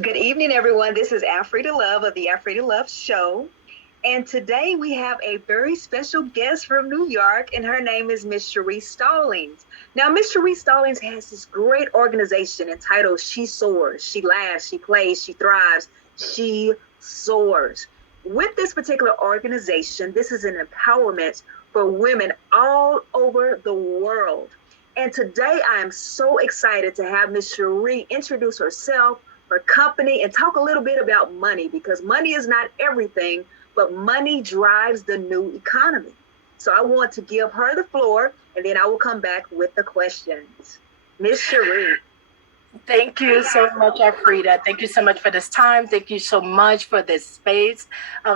Good evening, everyone. This is Alfreda Love of the Alfreda Love Show. And today we have a very special guest from New York, and her name is Miss Cherie Stallings. Now, Miss Cherie Stallings has this great organization entitled She Soars. She laughs, she plays, she thrives, she soars. With this particular organization, this is an empowerment for women all over the world. And today I am so excited to have Miss Cherie introduce herself, her company, and talk a little bit about money, because money is not everything, but money drives the new economy. So I want to give her the floor, and then I will come back with the questions. Miss Cherie. Thank you so much, Afrida. Thank you so much for this time. Thank you so much for this space.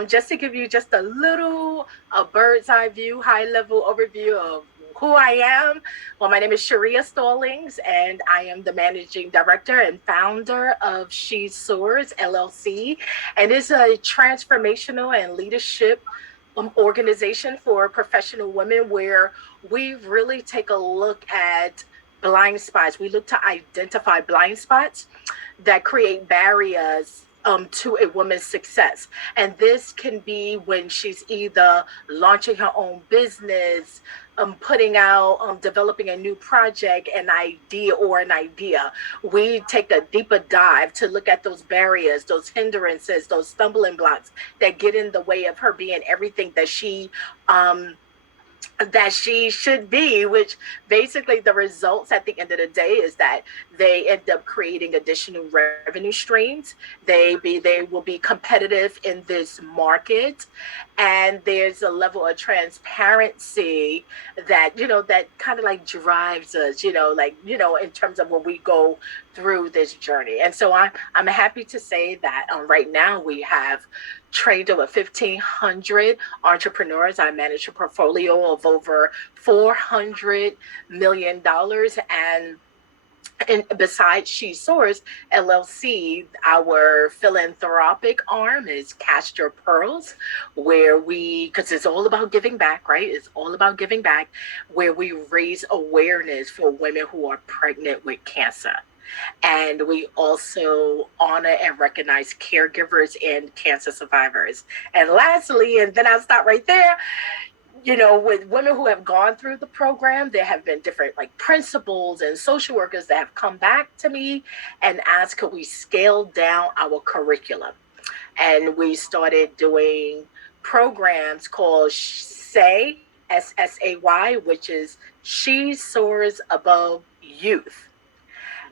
Just to give you just a little bird's eye view, high level overview of who I am. Well, my name is Sharia Stallings, and I am the managing director and founder of She Soars LLC, and it's a transformational and leadership organization for professional women where we really take a look at blind spots. We look to identify blind spots that create barriers to a woman's success. And this can be when she's either launching her own business, putting out, developing a new project, an idea. We take a deeper dive to look at those barriers, those hindrances, those stumbling blocks that get in the way of her being everything um, that she should be, which basically the results at the end of the day is that they end up creating additional revenue streams. They will be competitive in this market, and there's a level of transparency that that kind of like drives us, in terms of when we go through this journey. And so I'm happy to say that right now we have trained over 1,500 entrepreneurs. I manage a portfolio of over $400 million. And besides She Soars LLC, our philanthropic arm is Castor Pearls, where because it's all about giving back, right? It's all about giving back, where we raise awareness for women who are pregnant with cancer. And we also honor and recognize caregivers and cancer survivors. And lastly, and then I'll stop right there, with women who have gone through the program, there have been different like principals and social workers that have come back to me and asked, could we scale down our curriculum? And we started doing programs called SSAY, which is She Soars Above Youth.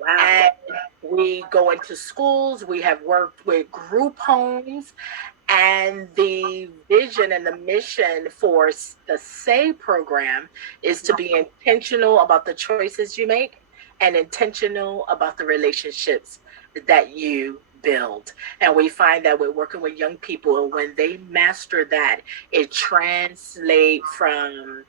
Wow. And we go into schools, we have worked with group homes, and the vision and the mission for the SAY program is to be intentional about the choices you make and intentional about the relationships that you build. And we find that we're working with young people, and when they master that, it translates from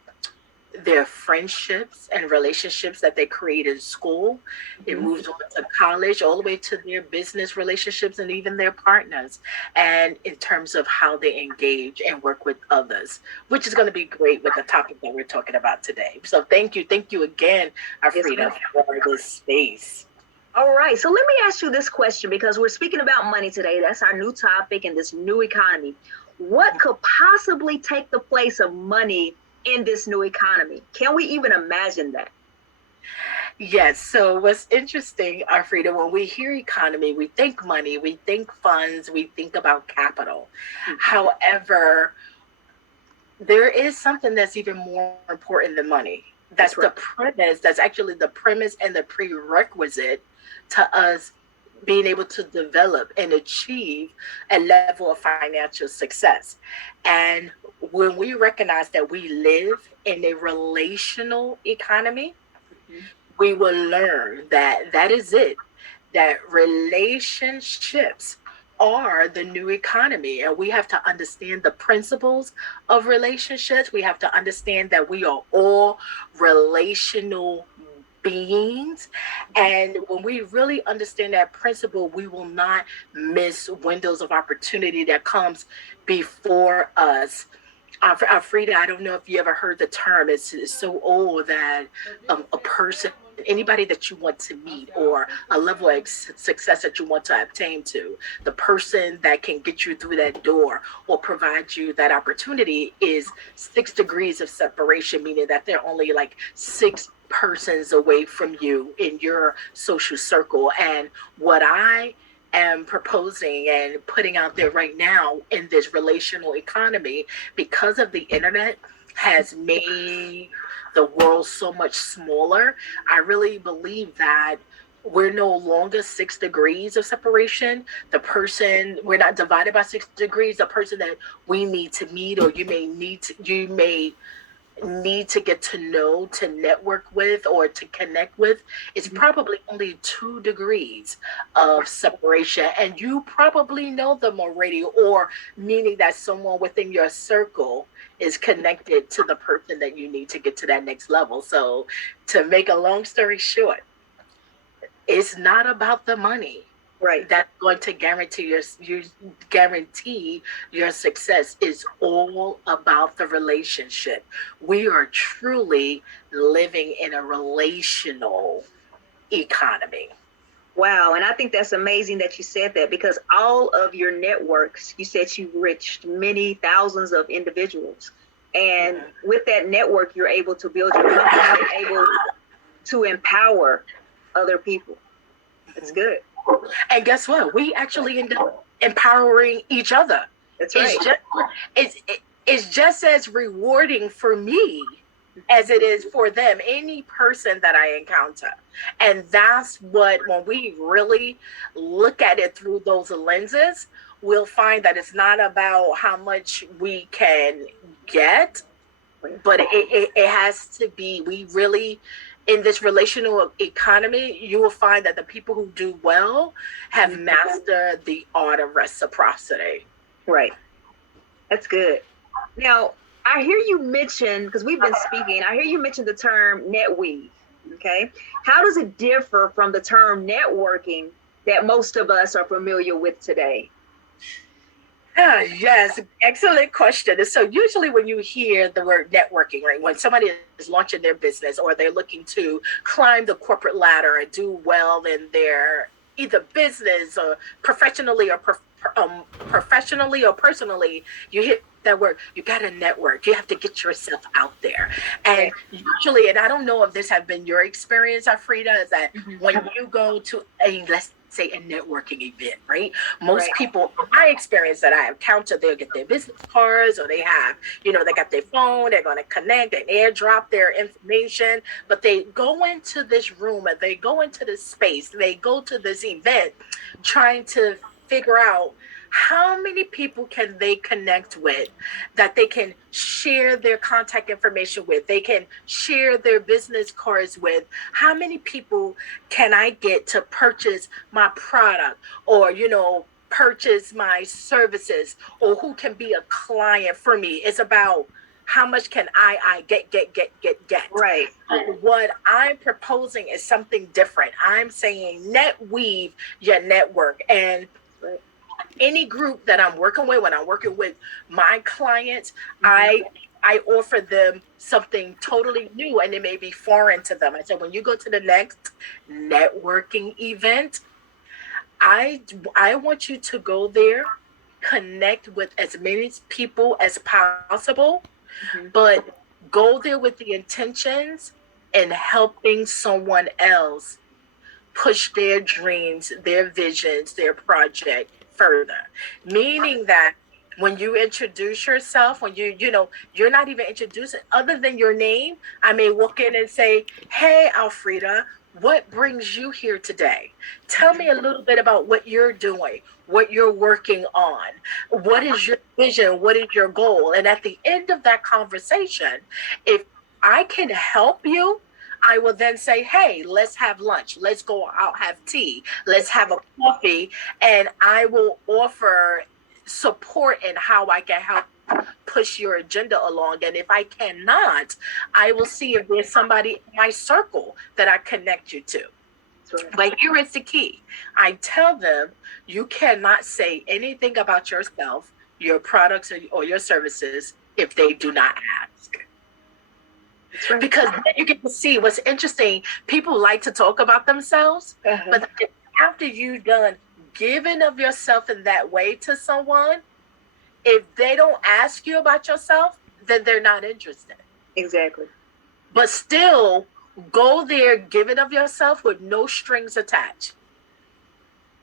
their friendships and relationships that they create in school. It moves on to college, all the way to their business relationships and even their partners. And in terms of how they engage and work with others, which is going to be great with the topic that we're talking about today. So thank you. Thank you again, Afrida, for this space. All right. So let me ask you this question, because we're speaking about money today. That's our new topic in this new economy. What could possibly take the place of money in this new economy? Can we even imagine that? Yes. So what's interesting, Alfreda, when we hear economy, we think money, we think funds, we think about capital. However, there is something that's even more important than money. That's the premise, that's actually the premise and the prerequisite to us being able to develop and achieve a level of financial success. And when we recognize that we live in a relational economy, we will learn that that is it, that relationships are the new economy. And we have to understand the principles of relationships. We have to understand that we are all relational beings. And when we really understand that principle, we will not miss windows of opportunity that comes before us. Frida, I don't know if you ever heard the term. It's so old that a person anybody that you want to meet, or a level of success that you want to obtain to, the person that can get you through that door or provide you that opportunity is 6 degrees of separation, meaning that they're only like 6 persons away from you in your social circle. And what I am proposing and putting out there right now in this relational economy, because of the internet, has made the world so much smaller. I really believe that we're no longer 6 degrees of separation. We're not divided by 6 degrees. The person that we need to meet, or you may need to get to know, to network with, or to connect with, is probably only 2 degrees of separation. And you probably know them already, or meaning that someone within your circle is connected to the person that you need to get to that next level. So to make a long story short, it's not about the money. Right. That's going to guarantee your success. Is all about the relationship. We are truly living in a relational economy. Wow. And I think that's amazing that you said that, because all of your networks, you said you reached many thousands of individuals. And with that network, you're able to build your company, you're able to empower other people. That's good. And guess what? We actually end up empowering each other. That's right. It's just as rewarding for me as it is for them, any person that I encounter. And that's what, when we really look at it through those lenses, we'll find that it's not about how much we can get, but it has to be, we really, in this relational economy, you will find that the people who do well have mastered the art of reciprocity. Right. That's good. Now, I hear you mention, because we've been speaking, I hear you mention the term net weave. Okay. How does it differ from the term networking that most of us are familiar with today? Yes, excellent question. So usually when you hear the word networking, right, when somebody is launching their business, or they're looking to climb the corporate ladder and do well in their either business or professionally or personally, you hear that word, you got to network. You have to get yourself out there. And usually, and I don't know if this has been your experience, Alfreda, is that when you go to let's say a networking event, right? Most people, my experience that I have counted, they'll get their business cards, or they have, they got their phone, they're going to connect and airdrop their information, but they go into this room, and they go into this space, they go to this event trying to figure out how many people can they connect with, that they can share their contact information with, they can share their business cards with. How many people can I get to purchase my product, or, purchase my services, or who can be a client for me? It's about how much can I get. Right. And what I'm proposing is something different. I'm saying net weave your network. And any group that I'm working with, when I'm working with my clients, I offer them something totally new, and it may be foreign to them. I said, when you go to the next networking event, I want you to go there, connect with as many people as possible, but go there with the intentions and helping someone else push their dreams, their visions, their project further. Meaning that when you introduce yourself, when you're not even introducing other than your name, I may walk in and say, hey, Alfreda, what brings you here today? Tell me a little bit about what you're doing, what you're working on. What is your vision? What is your goal? And at the end of that conversation, if I can help you, I will then say, hey, let's have lunch. Let's go out, have tea. Let's have a coffee. And I will offer support in how I can help push your agenda along. And if I cannot, I will see if there's somebody in my circle that I connect you to. But here is the key. I tell them, you cannot say anything about yourself, your products, or your services if they do not ask. Right. Because you get to see what's interesting. People like to talk about themselves, but after you've done giving of yourself in that way to someone, if they don't ask you about yourself, then they're not interested. Exactly. But still, go there, give it of yourself with no strings attached.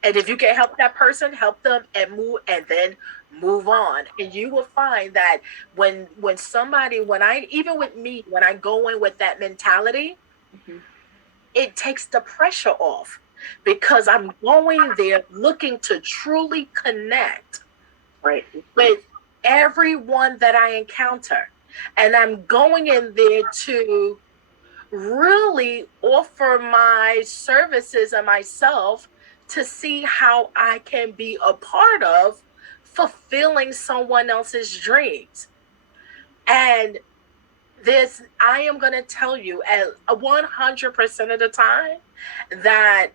And if you can help that person, help them and then move on. And you will find that when I go in with that mentality, it takes the pressure off, because I'm going there looking to truly connect with everyone that I encounter. And I'm going in there to really offer my services and myself to see how I can be a part of fulfilling someone else's dreams. And I am going to tell you at 100% of the time that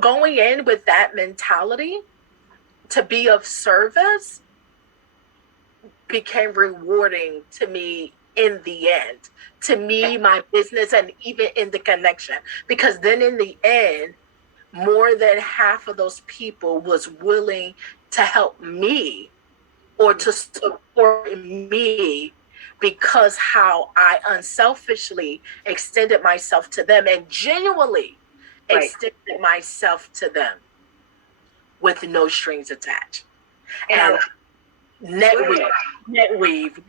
going in with that mentality to be of service became rewarding to me in the end, to me, my business, and even in the connection. Because then in the end, more than half of those people was willing to help me or to support me, because how I unselfishly extended myself to them and genuinely extended myself to them with no strings attached. And net weave,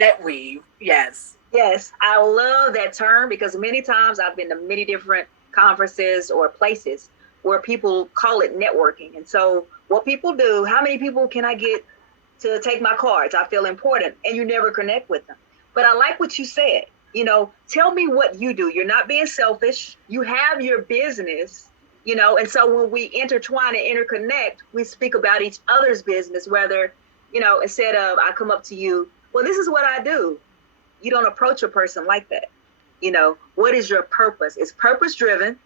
yes. Yes, I love that term, because many times I've been to many different conferences or places where people call it networking. And so what people do, how many people can I get to take my cards? I feel important, and you never connect with them. But I like what you said. Tell me what you do. You're not being selfish. You have your business, and so when we intertwine and interconnect, we speak about each other's business, whether, instead of I come up to you, well, this is what I do. You don't approach a person like that. What is your purpose? It's purpose driven.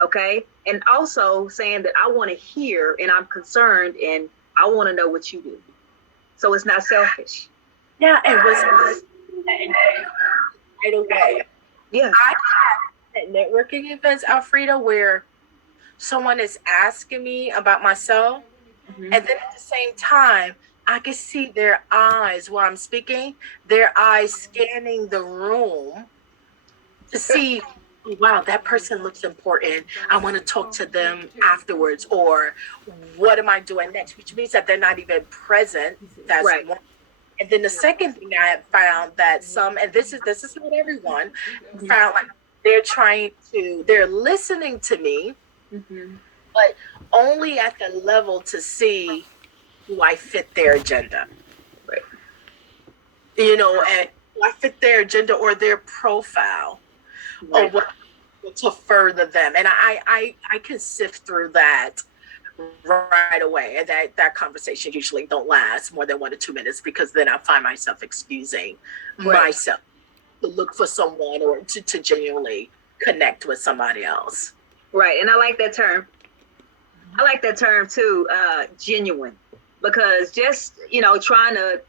Okay. And also saying that I want to hear and I'm concerned and I want to know what you do. So it's not selfish. Yeah. It was right away. Yeah. I have at networking events, Alfreda, where someone is asking me about myself. And then at the same time, I can see their eyes while I'm speaking, their eyes scanning the room to see, wow, that person looks important. I want to talk to them afterwards. Or what am I doing next? Which means that they're not even present. That's one. And then the second thing I have found that and this is not everyone, found like they're listening to me, but only at the level to see do I fit their agenda. And do I fit their agenda or their profile, or what to further them. And I can sift through that right away. And that conversation usually don't last more than 1 to 2 minutes, because then I find myself excusing myself to look for someone or to genuinely connect with somebody else. Right. And I like that term. I like that term too, genuine, because just, trying to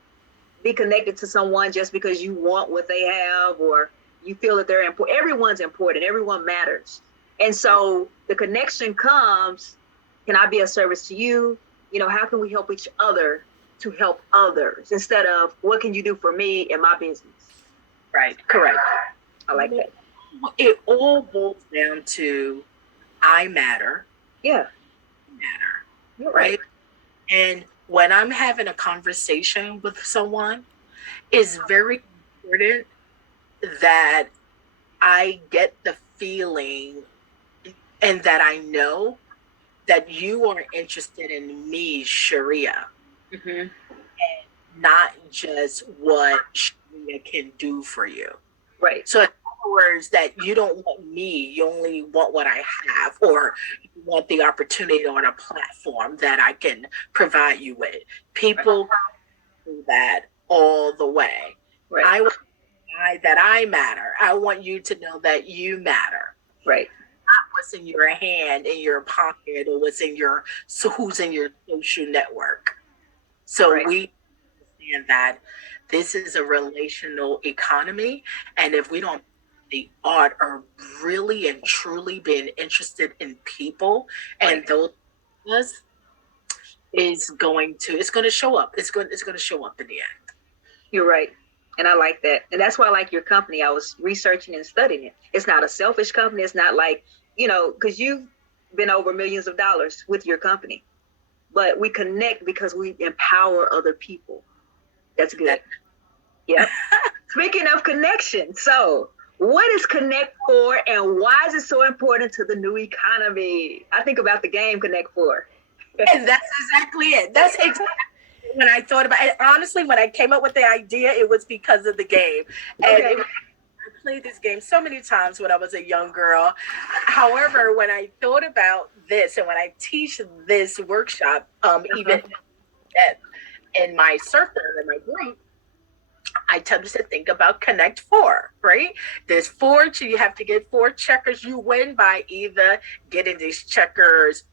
be connected to someone just because you want what they have or you feel that they're important. Everyone's important. Everyone matters. And so the connection comes, can I be of service to you? How can we help each other to help others, instead of what can you do for me in my business? Right. Correct. I like that. It all boils down to I matter. Yeah. Matter. You're right. And when I'm having a conversation with someone, it's very important that I get the feeling and that I know that you are interested in me, Sharia, and not just what Sharia can do for you. Right. So in other words, that you don't want me, you only want what I have, or you want the opportunity on a platform that I can provide you with. People do that all the way. Right. I want that I matter. I want you to know that you matter. Right. Not what's in your hand, in your pocket, or who's in your social network. So we understand this is a relational economy. And if we don't the art or really and truly being interested in people and those is going to show up. It's going to show up in the end. You're right. And I like that. And that's why I like your company. I was researching and studying it. It's not a selfish company. It's not like, because you've been over millions of dollars with your company. But we connect because we empower other people. That's good. Yep. Speaking of connection, so what is Connect 4 and why is it so important to the new economy? I think about the game Connect 4. And that's exactly it. That's exactly when I thought about it. Honestly, when I came up with the idea, it was because of the game. And I played this game so many times when I was a young girl. However, when I thought about this and when I teach this workshop, even in my circle, in my group, I tend to think about Connect 4, right? There's 4, you have to get 4 checkers. You win by either getting these checkers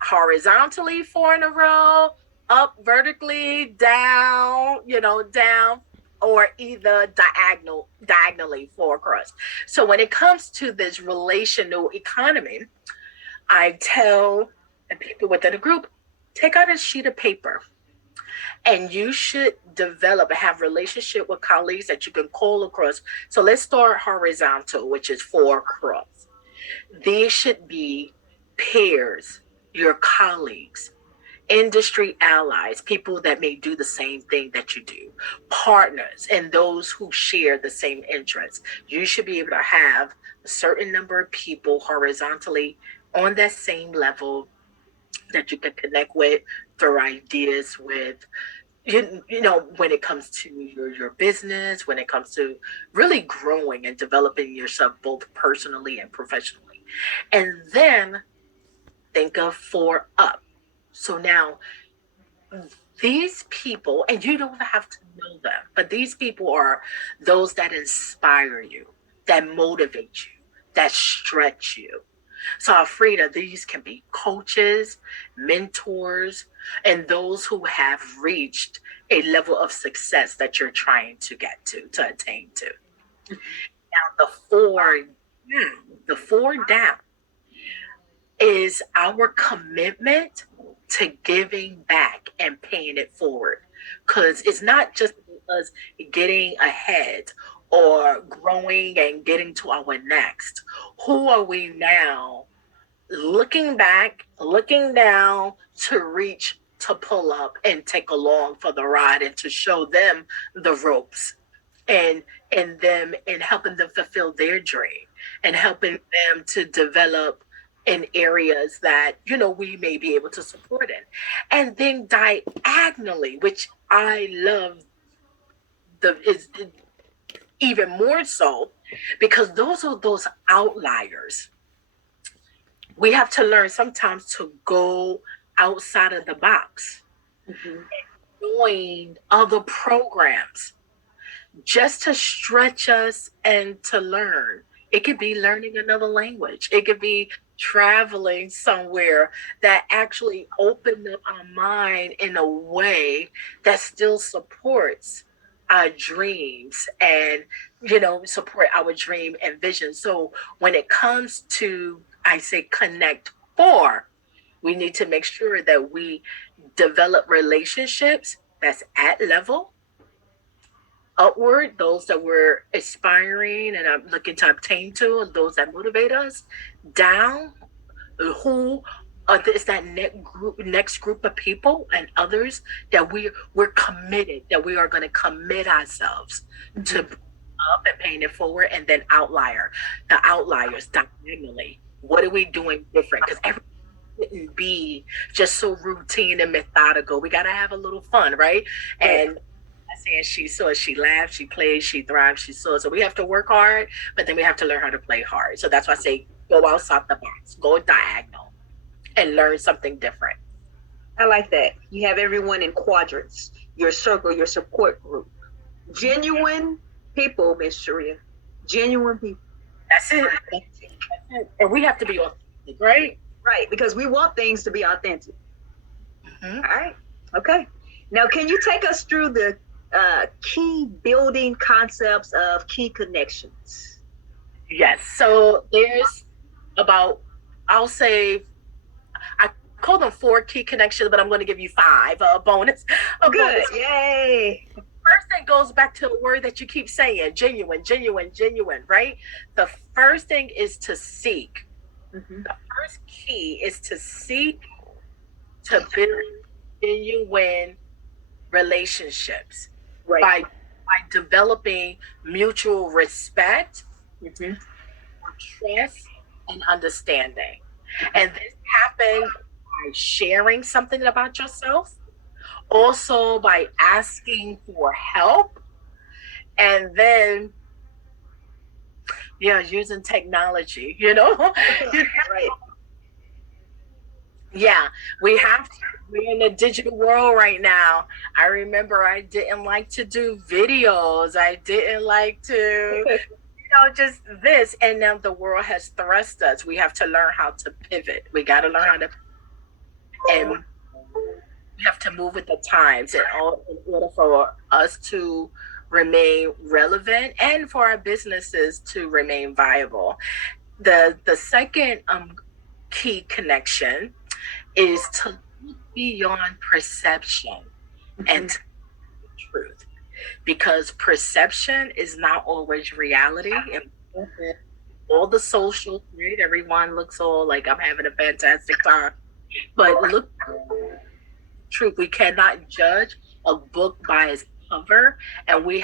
horizontally 4 in a row, up vertically, down, down, or either diagonally 4 across. So when it comes to this relational economy, I tell the people within the group, take out a sheet of paper. And you should develop and have relationship with colleagues that you can call across. So let's start horizontal, which is 4 across. These should be peers, your colleagues, industry allies, people that may do the same thing that you do, partners, and those who share the same interests. You should be able to have a certain number of people horizontally on that same level that you can connect with, through ideas with, when it comes to your business, when it comes to really growing and developing yourself both personally and professionally. And then think of 4 up. So now these people, and you don't have to know them, but these people are those that inspire you, that motivate you, that stretch you. So, Alfreda, these can be coaches, mentors, and those who have reached a level of success that you're trying to get to attain to. Now, the 4 down is our commitment to giving back and paying it forward. Because it's not just us getting ahead or growing and getting to our next. Who are we now looking back, looking down to reach, to pull up and take along for the ride and to show them the ropes and them and helping them fulfill their dream and helping them to develop in areas that, we may be able to support in. And then diagonally, which I love is even more so, because those are those outliers. We have to learn sometimes to go outside of the box, and join other programs just to stretch us and to learn. It could be learning another language. It could be traveling somewhere that actually opened up our mind in a way that still supports our dreams and, support our dream and vision. So when it comes to, I say, Connect 4, we need to make sure that we develop relationships that's at level, upward, those that we're aspiring and I'm looking to obtain to, those that motivate us, down, who is that next group of people and others that we're committed, that we are going to commit ourselves to up and paying it forward. And then the outliers diagonally. What are we doing different? Because everything wouldn't be just so routine and methodical. We got to have a little fun, right? And saying she saws, she laughs, she plays, she thrives, she soars. So we have to work hard, but then we have to learn how to play hard. So that's why I say go outside the box, go diagonal, and learn something different. I like that. You have everyone in quadrants, your circle, your support group. Genuine people, Miss Sharia. Genuine people. That's it. And we have to be authentic, right? Right, because we want things to be authentic. All right. Okay. Now, can you take us through the key building concepts of key connections. Yes. So there's about, I'll say, I call them 4 key connections, but I'm going to give you 5, a bonus. Good. Yay. First thing goes back to a word that you keep saying, genuine, genuine, genuine, right? The first thing is to seek. Mm-hmm. The first key is to seek to build genuine relationships, Right. by developing mutual respect, Mm-hmm. trust, and understanding. And this happens by sharing something about yourself, also by asking for help, and then using technology, Right. Yeah, we have to. We're in a digital world right now. I remember I didn't like to do videos. I didn't like to, just this. And now the world has thrust us. We have to learn how to pivot. We got to learn how to, and we have to move with the times in order for us to remain relevant and for our businesses to remain viable. The second key connection is to look beyond perception and to truth, because perception is not always reality. And all the social, right? Everyone looks all like I'm having a fantastic time, but look, truth. We cannot judge a book by its cover, and we